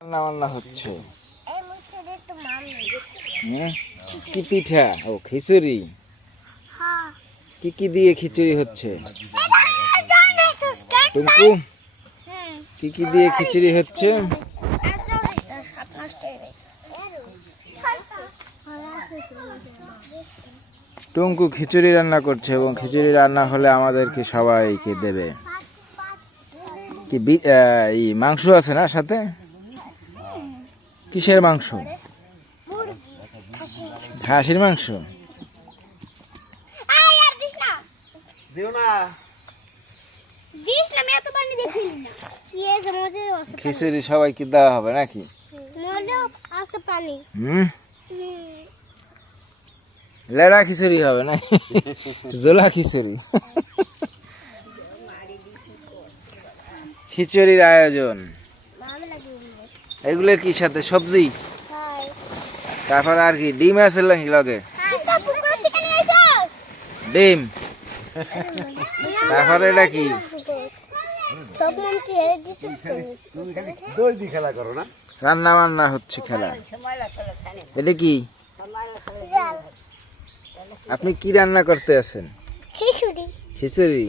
রান্না বান্না হচ্ছে। কি পিঠা? ও খিচুড়ি। কি কি দিয়ে খিচুড়ি হচ্ছে? টুকু কি কি দিয়ে খিচুড়ি হচ্ছে? টুঙ্কু খিচুড়ি রান্না করছে এবং খিচুড়ি রান্না হলে আমাদেরকে সবাইকে দেবে। কি মাংস আছে না সাথে? কিসের মাংস? খাসির মাংস। খিচুড়ি সবাইকে দেওয়া হবে নাকি? লেড়া খিচুড়ি হবে না, জোলা খিচুড়ি। খিচুড়ির আয়োজন। এগুলো কি সাথে সবজি? তারপর আর কি ডিম আছে নাকি লগে? ডিম। তারপরে এটা কি? রান্না বান্না হচ্ছে, খেলা। এটা কি? আপনি কি রান্না করতে আছেন? খিচুড়ি।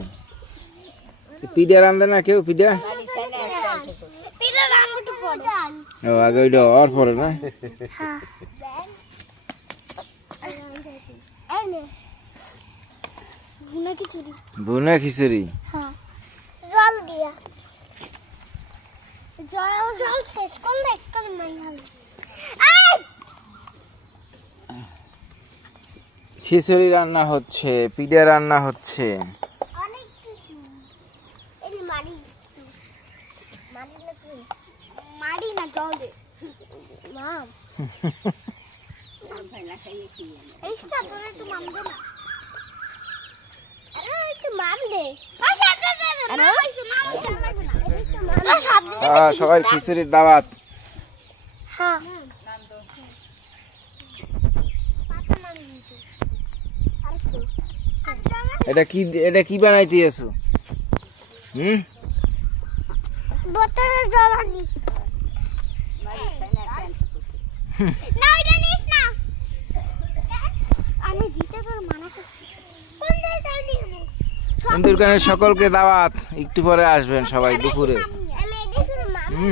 পিঠা রান্ধে না কেউ? পিঠা ও আগে ওইটা আর পরে না? ভুনা খিচুড়ি। জল দিয়া জল শেষ করলে একদম খিচুড়ি রান্না হচ্ছে, পিঠা রান্না হচ্ছে। অনেক কিছু। এই মারি মারি না জল দে মা। এই সাথে একটু মাম দে না। আরে একটু মাম দে। সবাই খিচুড়ির দাওয়াত। হ্যাঁ এটা কি বানাইতে আছো? বোতলে জল আনি না, এটা নিস না। আমি দিতে পারবো, মানা করছি। কোন দিয়ে জল নিব? ইন্দুরকানের সকলকে দাওয়াত। একটু পরে আসবেন সবাই দুপুরে। আমি এদিকে মামি।